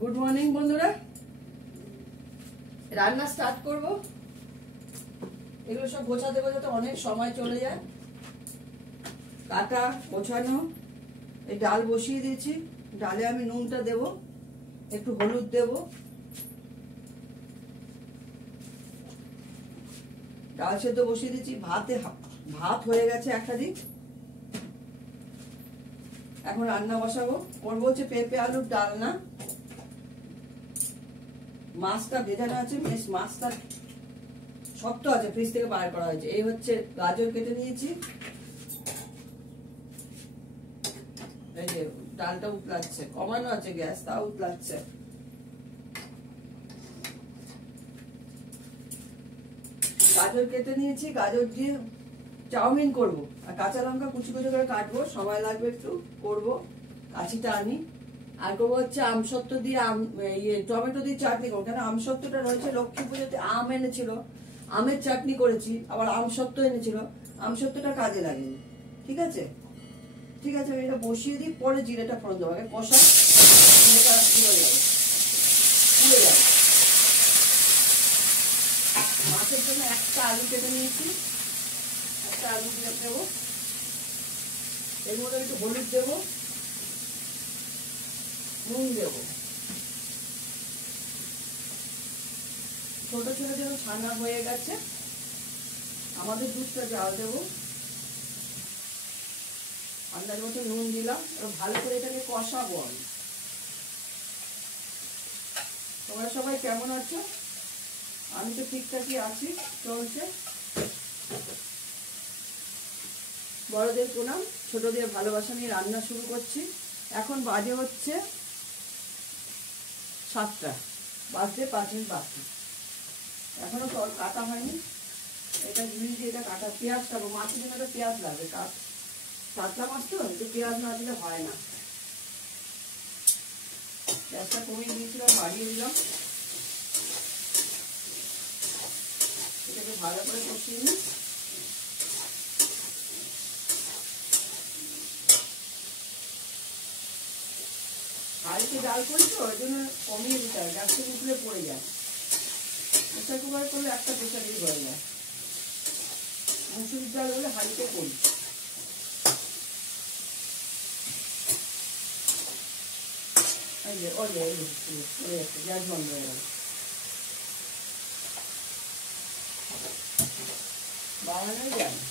Good morning বন্ধুরা, রান্না start করব। এগুলো সব গোছাতে গোছাতে অনেক সময় চলে যায়। কাটা গোছানো, এই ডাল বসিয়ে দিয়েছি। ডালে আমি নুনটা দেব, একটু হলুদ দেব। ডাল সেদ্ধ বসিয়ে দিয়েছি। ভাত হয়ে গেছে একটা দিক। এখন রান্না বসাবো। করবো হচ্ছে পেঁপে আলুর ডালনা। মাছটা ভেজানো আছে, মাছটা শক্ত আছে, ফ্রিজ থেকে বার করা হয়েছে। এই হচ্ছে গাজর কেটে নিয়েছি। এই যে ডালটা উতলাচ্ছে, কমানো আছে গ্যাস, তা উতলাচ্ছে। গাজর কেটে নিয়েছি, গাজর দিয়ে চাউমিন করব। আর কাঁচা লঙ্কা কুচি কুচি করে কাটবো, সময় লাগবে একটু, করব। কাঁচিটা আনি। আর করবো হচ্ছে আমসত্ত্ব দিয়ে টমেটো দিয়ে চাটনি করবো। কেন আমসত্ত্বটা রয়েছে, লক্ষ্মী পুজোতে আম এনেছিল, আমের চাটনি করেছি, আবার আমসত্ত্ব এনেছিল, আমসত্ত্বটা কাজে লাগেনি। ঠিক আছে, ঠিক আছে, আমি এটা বসিয়ে দিই, পরে জিরেটা ফোড়ন দেবো। আগে কষা, জিরেটা পুড়ে যাবে, পুড়ে যাবে। মাছের জন্য একটা আলু কেটে নিয়েছি, একটা আলু দিয়ে দেবো। এর মধ্যে একটু হলুদ দেবো, নুন দেবো। ছোট ছোট যেন ছানা হয়ে গেছে, আমাদের দুধটা জাল দেবো। আন্দাজ মতো নুন দিলাম। এবার ভালো করে এটাকে কষাবো আমি। তোমরা সবাই কেমন আছো? আমি তো ঠিকঠাকই আছি, চলছে। বড়দের প্রণাম, ছোটদের ভালোবাসা নিয়ে রান্না শুরু করছি। এখন বাজে হচ্ছে 7টা, বাজতে 5 মিনিট বাকি। এখনো কাটা হয়নি। এটা ঝুড়ি দিয়ে এটা কাটা। পেঁয়াজ খাবো, মাছের জন্য একটা পেঁয়াজ লাগবে। কাতলা মাছ তো, একটু পেঁয়াজ না দিলে হয় না। গ্যাসটা কমিয়ে দিয়েছিলাম, বাড়িয়ে দিলাম। এটাকে ভালো করে কষিয়ে নিই। হাঁড়িতে ডাল করি তো, ওই জন্য কমিয়ে দিতে হবে, গ্যাস থেকে উঠলে পড়ে যায়। প্রেসার কুকার করলে একটা প্রেসারই হয়ে যায়। মুসুরির ডাল হলে হাঁড়িতে করি। এই যে গ্যাস বন্ধ হয়ে গেল। বাড়ানোই যায় না।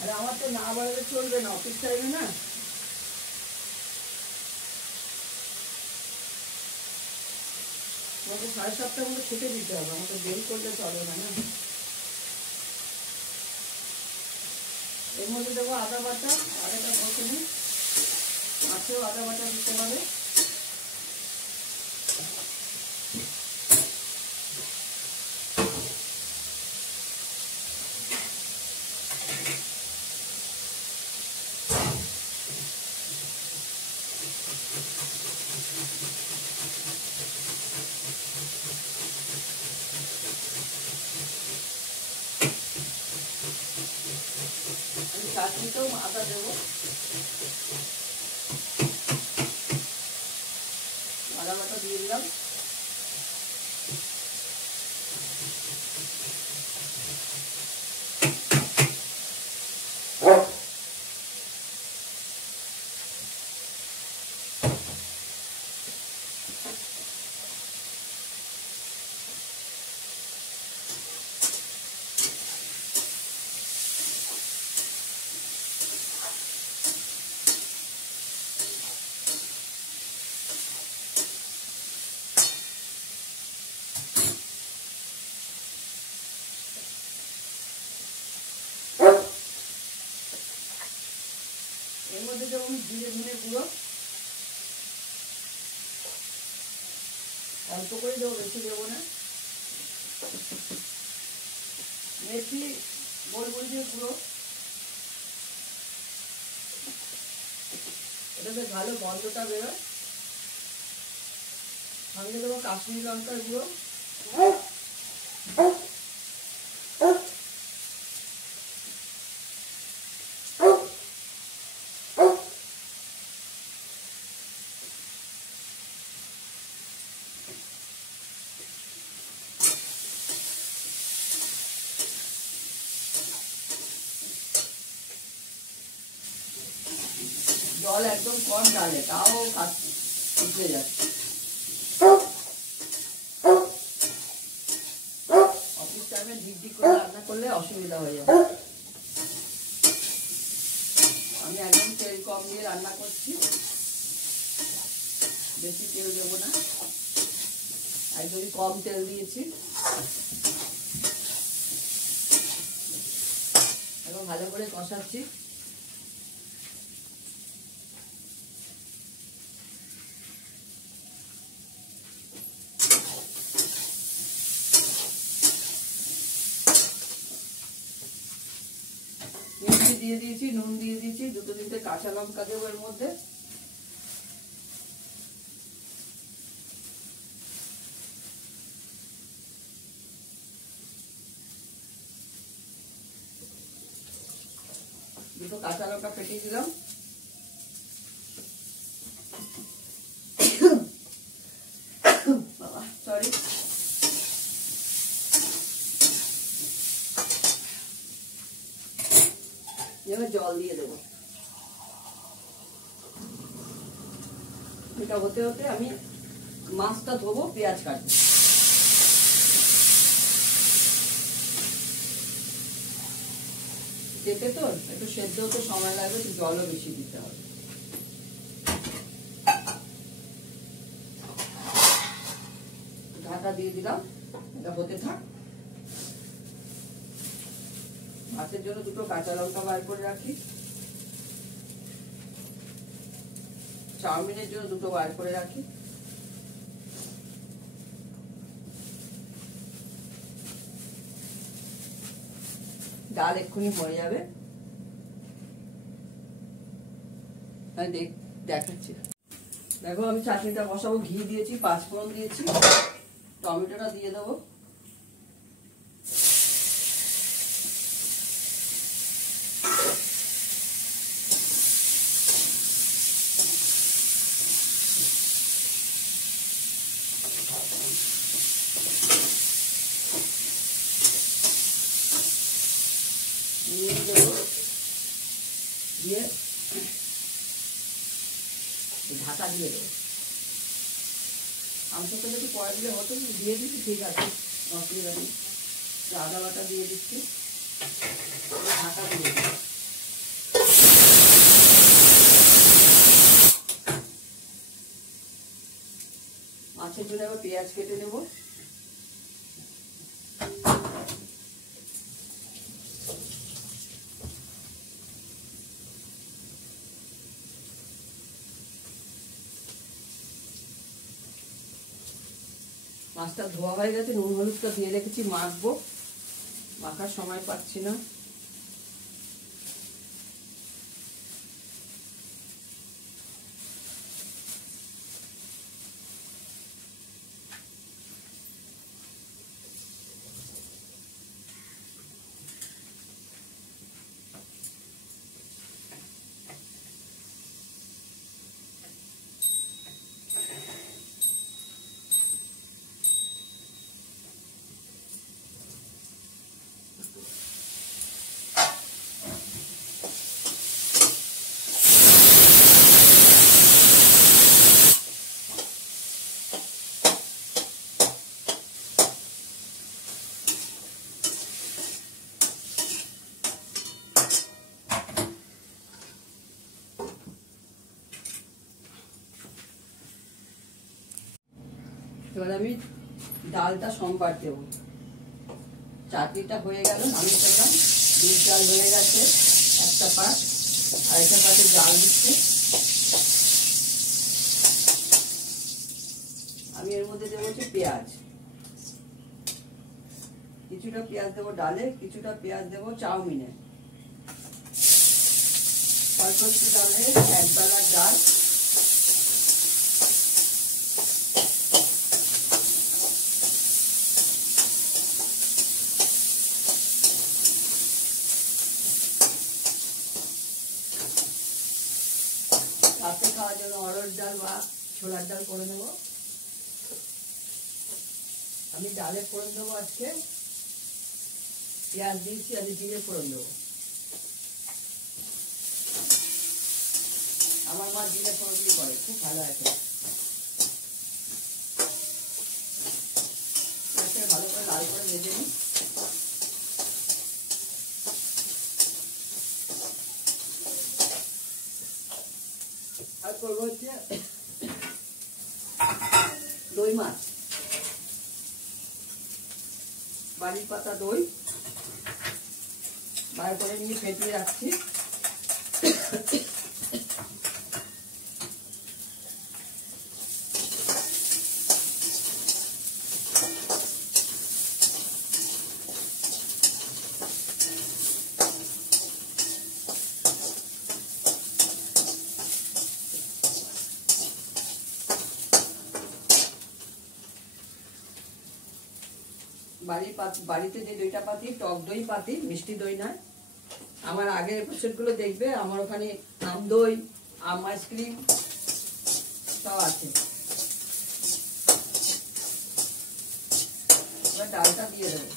আর আমার তো না বাড়ালে চলবে না, অফিস টাইমে না। আমাকে 7:30টার মধ্যে খেতে দিতে হবে, আমাকে দেরি করলে চলবে না। না, এর মধ্যে দেবো আদা বাটা। আদাটা বসে নিই, মাছেও আদা বাটা দিতে হবে। আমি চাটনিতেও আদা দেবো। আদা বাটা দিয়ে দিলাম। এর মধ্যে দেবো আমি জিরে ধনে গুঁড়ো, অল্প করে দেবো, বেশি দেবো না। মেথি গোলমরিচের গুঁড়ো, এটাতে ভালো গন্ধটা বেরোয়। সঙ্গে দেবো কাশ্মীরি লঙ্কার গুঁড়ো। জল একদম কম ডালে, তাও খাচ্ছি, উঠে যাচ্ছে। অফিস টাইমে ঢিক করে রান্না করলে অসুবিধা হয়ে যাবে। আমি একদম তেল কম দিয়ে রান্না করছি, বেশি তেল দেবো না, একদমই কম তেল দিয়েছি। এখন ভালো করে কষাচ্ছি। দিয়ে দিয়েছি, নুন দিয়ে দিয়েছি, দুটো তিনটে কাঁচা লঙ্কা দেবো এর মধ্যে। দুটো কাঁচা লঙ্কা ফেটে দিলাম। বাবা সরি। এবার জল দিয়ে দেবো। এটা হতে হতে আমি মাছটা ধোবো, পেঁয়াজ কাটবো। পেঁপে তো একটু সেদ্ধ হতে সময় লাগবে, একটু জলও বেশি দিতে হবে। ঢাকা দিয়ে দিলাম, এটা হতে থাক। মাছের জন্য দুটো কাঁচা লঙ্কা বার করে রাখি, চাউমিনের জন্য দুটো বার করে রাখি। ডাল এক্ষুনি হয়ে যাবে, দেখাচ্ছি। দেখো আমি চাটনিটা বসাবো, ঘি দিয়েছি, 5 ফোড়ন দিয়েছি, টমেটোটা দিয়ে দেবো। দিয়ে ঢাকা দিয়ে দেবো। আমসটা যদি পরে দিলে হতো, দিয়ে দিচ্ছি, ঠিক আছে, অসুবিধা নেই। আদা বাটা দিয়ে দিচ্ছি, ঢাকা দিয়ে দিচ্ছি। মাছের জন্য আবার পেঁয়াজ কেটে নেবো। মাছটা ধোয়া হয়ে গেছে, নুন হলুদটা দিয়ে রেখেছি, মাখবো, মাখার সময় পাচ্ছি না। এবার আমি ডালটা সম্বার দেবো। চাটনিটা হয়ে গেল, আমি করলাম, দুধ ডাল হয়ে গেছে একটা পাট, আর একটা পাটে ডাল দিচ্ছে। আমি এর মধ্যে দেবো হচ্ছে পেঁয়াজ, কিছুটা পেঁয়াজ দেবো ডালে, কিছুটা পেঁয়াজ দেবো চাউমিনে। তারপর ডালে একবেলা ডাল, রাতে খাওয়ার জন্য অরহর ডাল বা ছোলার ডাল করে নেবো। আমি ডালে ফোড়ন দেবো আজকে, পেঁয়াজ দিয়েছি, আমি জিরে ফোড়ন দেবো। আমার মা জিরে ফোড়ন দিয়ে করে, খুব ভালো আছে। ভালো করে লাল করে ভেজে নিই। আর করবো হচ্ছে দই মাছ, বাড়ির পাতা দই বার করে নিয়ে ফেটিয়ে রাখছি। বাড়িতে যে দইটা পাতি, টক দই পাতি, মিষ্টি দই নয়। আমার আগের এপিসোডগুলো দেখবে, আমার ওখানে আম দই, আম আইসক্রিম সব আছে। এবার ডালটা দিয়ে দেবো।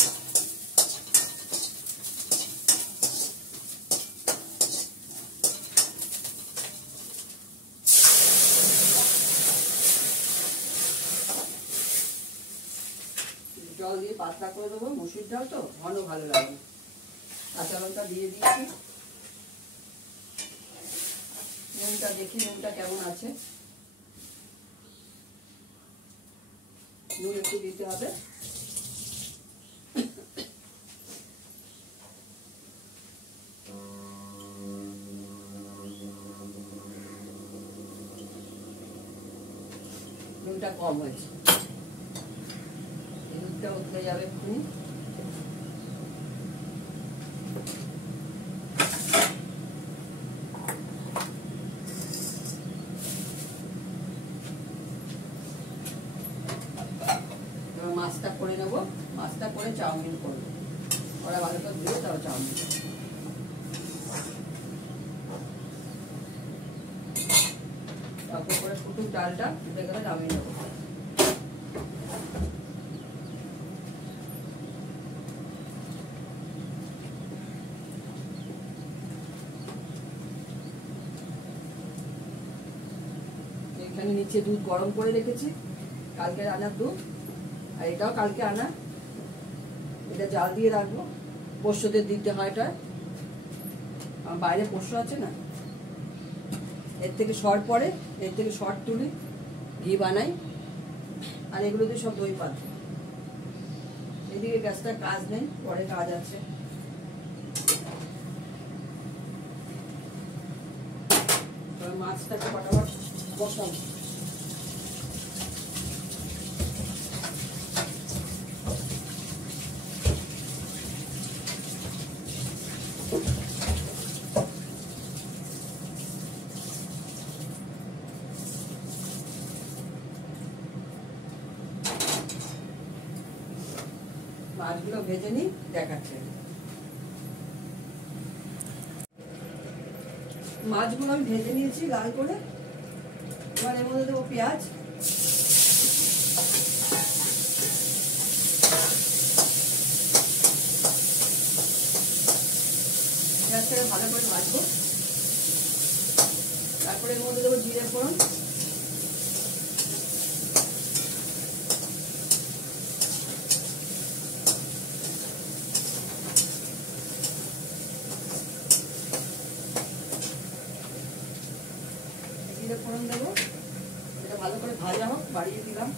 জল দিয়ে পাতলা করে দেবো, মুসুর ডাল তো ঘন ভালো লাগে। কাঁচা লঙ্কা দিয়ে দিয়েছি। নুনটা দেখি, নুনটা কেমন আছে। নুন একটু দিতে হবে। নুনটা কম হয়েছে, নুনটা উঠে যাবে এক্ষুনি। মাছটা করে নেবো, মাছটা করে চাউমিন করবো। ওরা ভালো করে ধুয়ে তাও চাউমিন। তারপর করে ফুটুক ডালটা, ফুটে গেলে নামিয়ে নেবো। এখানে নিচে দুধ গরম করে রেখেছি, কালকে আনার দুধ, আর এটাও কালকে আনা। এটা জাল দিয়ে রাখবো, পোষ্যদের দিতে হয়। এটা আমার বাইরে পোষ্য আছে না, এর থেকে সর পড়ে, এর থেকে সর তুলি, ঘি বানাই। আর এগুলোতে সব দই পাতা। এদিকে গ্যাসটা কাজ নেই, পরে কাজ আছে। মাছটাকে ফটাফট বসাবো। মাছগুলো ভেজে নিই, দেখাচ্ছে। মাছগুলো আমি ভেজে নিয়েছি লাল করে। এবার এর মধ্যে দেবো পেঁয়াজ, পেঁয়াজটাকে ভালো করে ভাজবো। তারপরে এর মধ্যে দেবো জিরে ফোড়ন, জিরে ফোড়ন দেবো। এটা ভালো করে ভাজা হোক, বাড়িয়ে দিলাম।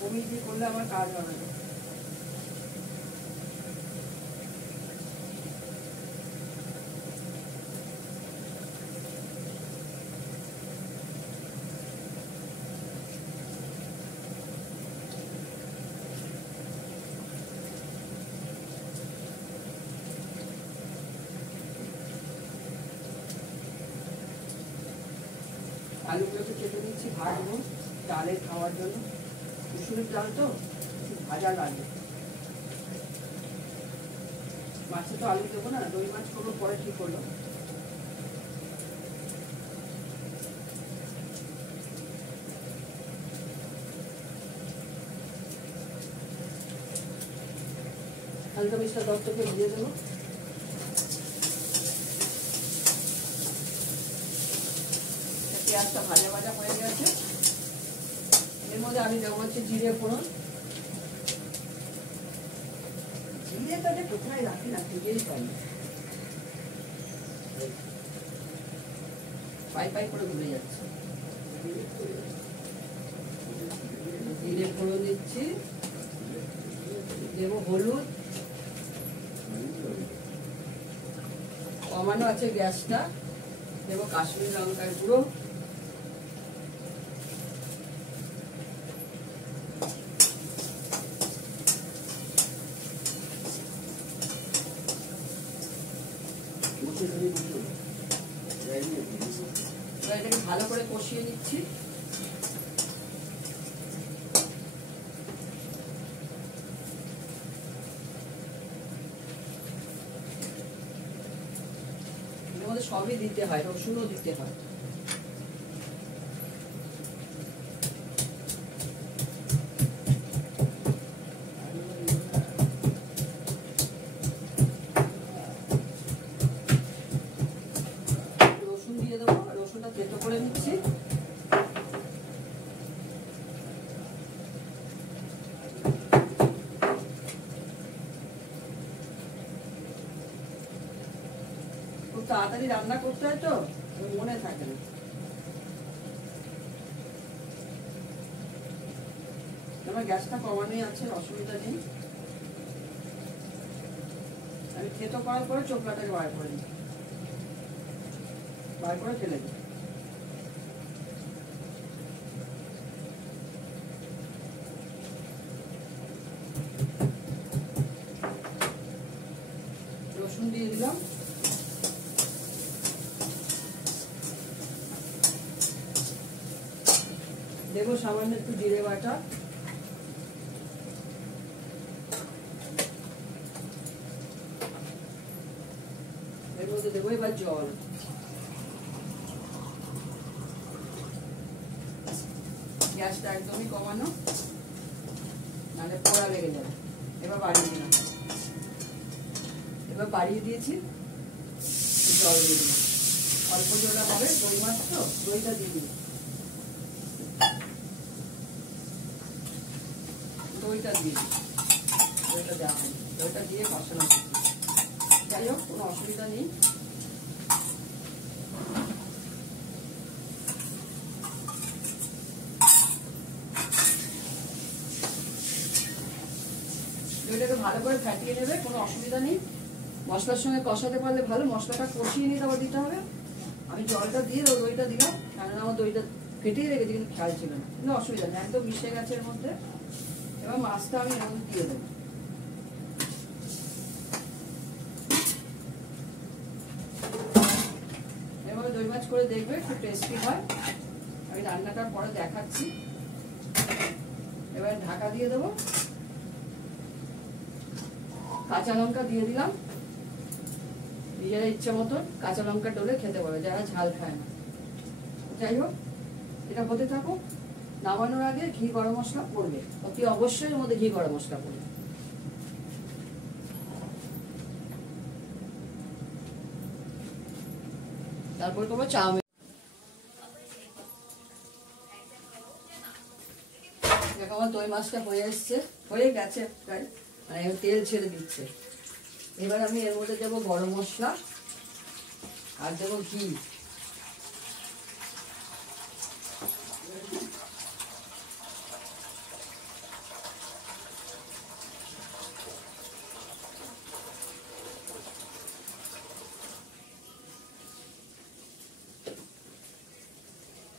কমিয়ে দিয়ে করলে আমার কাজ হবে না। আলুগুলোকে কেটে নিচ্ছি, ভাজবো ডালে খাওয়ার জন্য। মুসুরির ডাল তো ভাজা লাগে। মাছে তো আলু দেবো না, দই মাছ করবো, পরে ঠিক হলো। হালকা মিষ্টা দত্তকে দিয়ে দেবো। পেঁয়াজটা ভাজা ভাজা হয়ে গেছে। এর মধ্যে আমি দেবো হচ্ছে জিরে ফোড়ন। জিরেটাকে কোথায় রাখি না খুঁজেই পাই, পাই পাই করে ভুলে যাচ্ছে। জিরে ফোড়ন দিচ্ছি, দেবো হলুদ, কমানো আছে গ্যাসটা, দেবো কাশ্মীরি লঙ্কার গুঁড়ো, এটাকে ভালো করে কষিয়ে নিচ্ছি। এর মধ্যে সবই দিতে হয়, রসুনও দিতে হয়। রসুন দিয়ে দেবো, রসুনটা তেতো করে নিচ্ছি। খুব তাড়াতাড়ি রান্না করতে হয় তো মনে থাকে না। আমার গ্যাসটা কমানোই আছে, অসুবিধা নেই। আমি থেতো করার পরে চোখলাটাকে বার করে নিই, বার করে ফেলে দিই। রসুন দিয়ে দিলাম, দেবো সামান্য একটু জিরে বাটা, এর মধ্যে দেবো এবার জল। গ্যাসটা একদমই কমানো, নাহলে পোড়া লেগে যাবে। এবার বাড়িয়ে দিলাম, এবার বাড়িয়ে দিয়েছি, জল দিয়ে দিলাম। অল্প জলটা হবে, দই মাছ তো, দইটা দিয়ে দিলাম, দইটা দিয়ে দিই, দইটা দেওয়া হয়, দইটা দিয়ে কষানো। যাই হোক, কোনো অসুবিধা নেই। দইটাকে ভালো করে ফাটিয়ে নেবে, কোনো অসুবিধা নেই। মশলার সঙ্গে কষাতে পারলে ভালো, মশলাটা কষিয়ে নিয়ে তারপর দিতে হবে। আমি জলটা দিয়ে দেবো, দইটা দিলাম, কারণ আমার দইটা ফেটিয়ে রেখেছি কিন্তু খেয়াল ছিল না, কোনো অসুবিধা নেই, একদম মিশে গেছে এর মধ্যে। এবার মাছটা আমি এর মধ্যে দিয়ে দেবো। এভাবে দই মাছ করে দেখবে, খুব টেস্টি হয়। আমি রান্নাটার পরে দেখাচ্ছি। এবার ঢাকা দিয়ে দেবো, কাঁচা লঙ্কা দিয়ে দিলাম। নিজেরা ইচ্ছা মতন কাঁচা লঙ্কা ডলে খেতে পারবে, যারা ঝাল খায় না। যাই হোক, এটা হতে থাকুক। নামানোর আগে ঘি গরম মশলা পড়বে, অতি অবশ্যই এর মধ্যে ঘি গরম মশলা পড়বে। তারপর করবো চাউমিন। দেখো আমার দই মাছটা হয়ে এসছে, হয়ে গেছে প্রায়, মানে তেল ছেড়ে দিচ্ছে। এবার আমি এর মধ্যে দেবো গরম মশলা আর দেবো ঘি।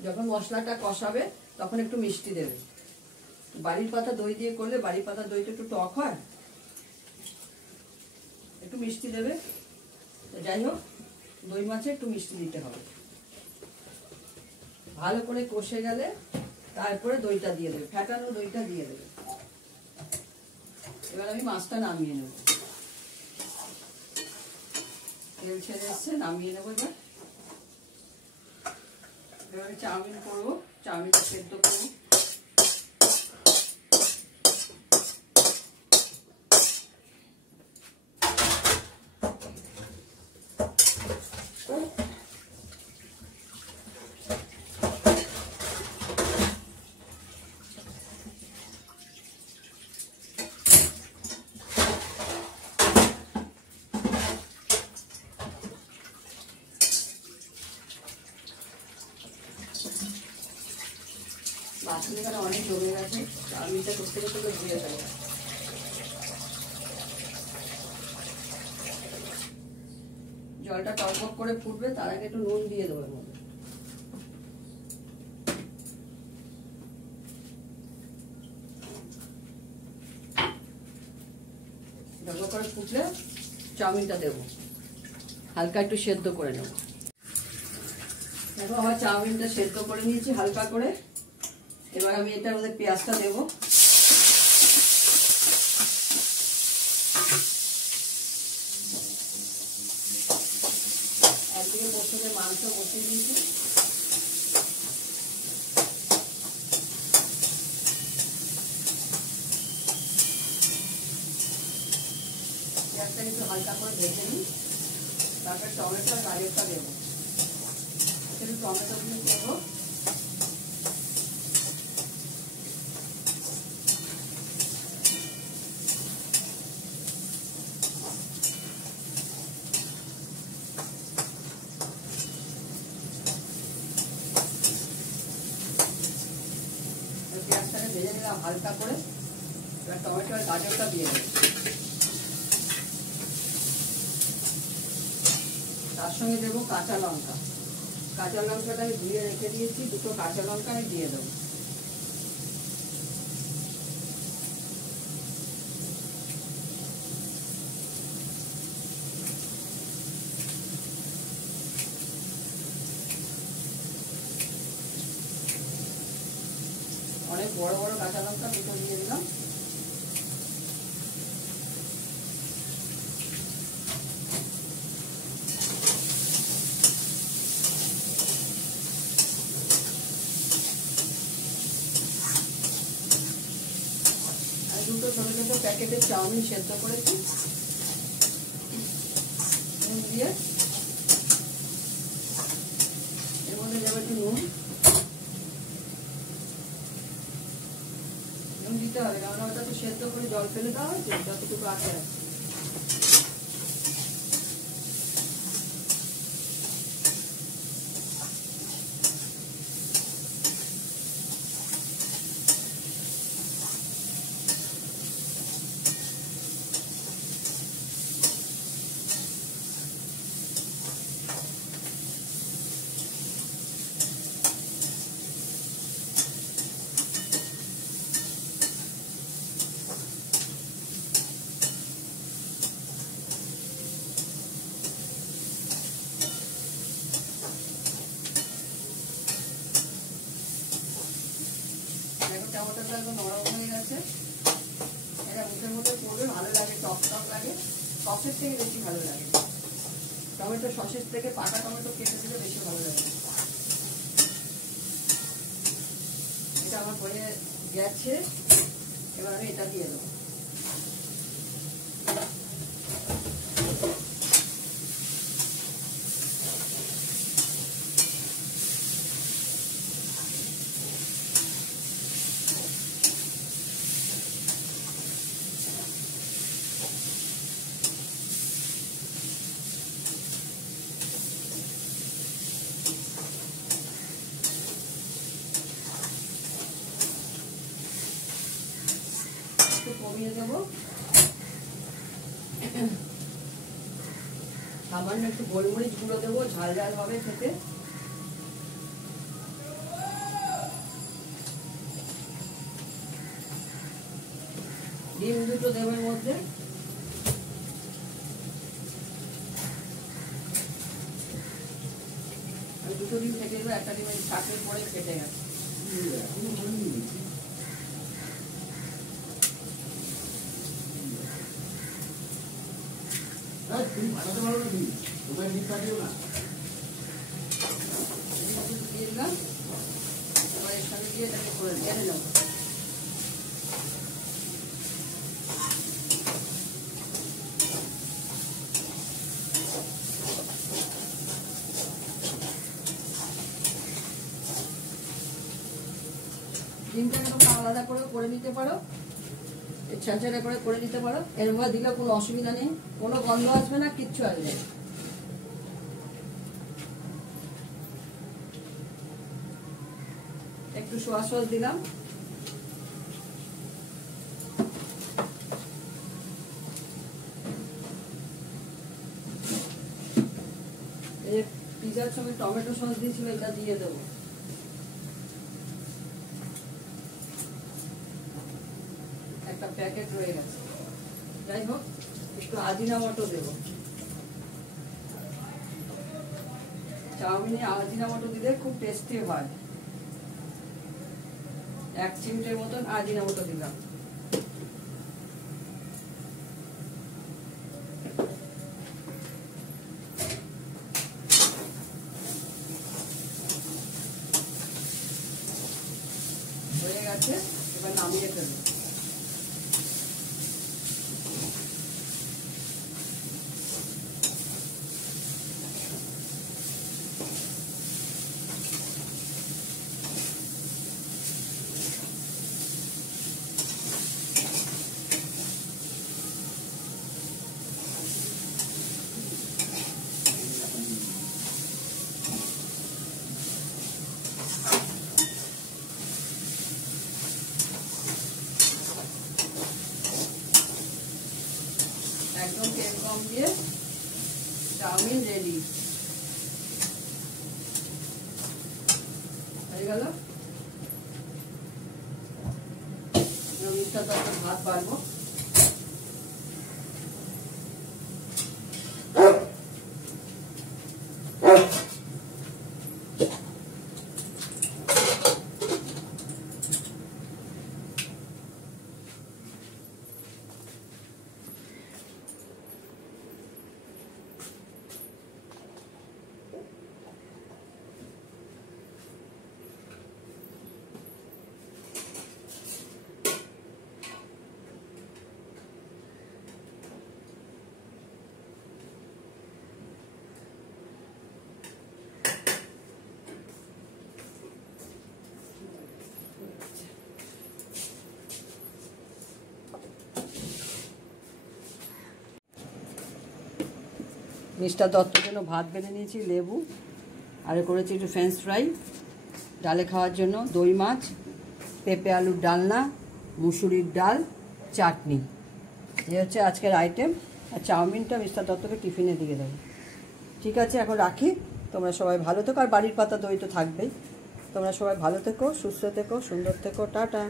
যখন মশলাটা কষাবে তখন একটু মিষ্টি দেবে। বাড়ির পাতা দই দিয়ে করলে বাড়ির পাতা দইটা একটু টক হয়, একটু মিষ্টি দেবে। যাই হোক, দই মাছে একটু মিষ্টি দিতে হবে। ভালো করে কষে গেলে তারপরে দইটা দিয়ে দেবে, ফ্যাটানো দইটা দিয়ে দেবে। এবার আমি মাছটা নামিয়ে নেব, তেল ছেড়ে এসছে, নামিয়ে নেবো। এবারে চাউমিন করবো, চাউমিনটা সেদ্ধ করবো। বাসন এখানে অনেক জমে গেছে, চাউমিনটা করতে করতে ধুয়ে ফেলে। জলটা টকবক করে ফুটবে, তার আগে একটু নুন দিয়ে দেবো এর মধ্যে। টকবক করে ফুটলে চাউমিনটা দেবো, হালকা একটু সেদ্ধ করে নেব। দেখো আমার চাউমিনটা সেদ্ধ করে নিয়েছি হালকা করে। এবার আমি এটার মধ্যে পেঁয়াজটা দেবো। একদিকে প্রথমে মাংস বসিয়ে দিয়েছি, পেঁয়াজটা একটু হালকা করে ভেজে নিই। তারপর টমেটো আর গাজরটা দেবো। একটু টমেটো দিয়ে দেবো, পেঁয়াজটাকে ভেজে নিলাম হালকা করে। এবার টমেটো আর গাজরটা দিয়ে দেবো। তার সঙ্গে দেবো কাঁচা লঙ্কা। কাঁচা লঙ্কাটা আমি ধুয়ে রেখে দিয়েছি, দুটো কাঁচা লঙ্কা আমি দিয়ে দেবো। অনেক বড় বড় কাঁচা লঙ্কা দুটো দিয়ে দিলাম। দুটো ছোট ছোট প্যাকেটের চাউমিন সেদ্ধ করেছি, নুন দিয়ে এর মধ্যে দেবো একটু নুন। নুন দিতে হবে কারণ ওটা তো সেদ্ধ করে জল ফেলে দেওয়া হয়েছে, যতটুকু আছে। টমেটোটা একদম নরম হয়ে গেছে। এটা মুখের মধ্যে পড়বে, ভালো লাগে, টক টক লাগে। সসের থেকে বেশি ভালো লাগে, টমেটো সসের থেকে পাকা টমেটো কেটে দিলে বেশি ভালো লাগে। এটা আমার হয়ে গেছে, এবার আমি এটা দিয়ে দেবো। কমিয়ে দেবো, সামান্য একটু গোলমরিচ গুঁড়ো দেবো, ঝাল ঝাল হবে খেতে। ডিম দুটো দেবো এর মধ্যে। আমি দুটো ডিম ফেটে দেবো, একটা ডিম ছাঁকের পরে ফেটে গেছে। তুমি বানাতে পারো না, তুমি তোমার ডিম কাটিও না। দিয়ে দিলাম, এবার এর সঙ্গে দিয়ে এটাকে করে ঢেলে নেবো। ডিমটাকে তোমরা আলাদা করে নিতে পারো, ছাঁচড়া করে নিতে পারো। এর মধ্যে দিলে কোনো অসুবিধা নেই, কোনো গন্ধ আসবে না, কিচ্ছু আসবে না। একটু সোয়া সস দিলাম, এই পিজার সঙ্গে টমেটো সস দিয়েছিল, এটা দিয়ে দেবো। একটা প্যাকেট রয়ে গেছে, যাই হোক একটু আজিনামোটো দেবো। চাউমিনে আজিনামোটো দিলে খুব টেস্টি হয়। 1 চিমটের মতন আজিনামোটো দিলাম। হয়ে গেছে, এবার নামিয়ে ফেলবো। একদম তেল কম দিয়ে চাউমিন রেডি হয়ে গেল। মিষ্টা তো একটা ভাত বাড়বো। মিষ্টা দত্তর জন্য ভাত বেড়ে নিয়েছি, লেবু আর করেছি একটু ফ্রেঞ্চ ফ্রাই, ডালে খাওয়ার জন্য দই মাছ, পেঁপে আলুর ডালনা, মুসুরির ডাল, চাটনি। এই হচ্ছে আজকের আইটেম। আর চাউমিনটা মিস্টার দত্তকে টিফিনে দিয়ে দেবো। ঠিক আছে, এখন রাখি। তোমরা সবাই ভালো থেকো, আর বাড়ির পাতা দই তো থাকবেই। তোমরা সবাই ভালো থেকো, সুস্থ থেকো, সুন্দর থেকো, টাটা।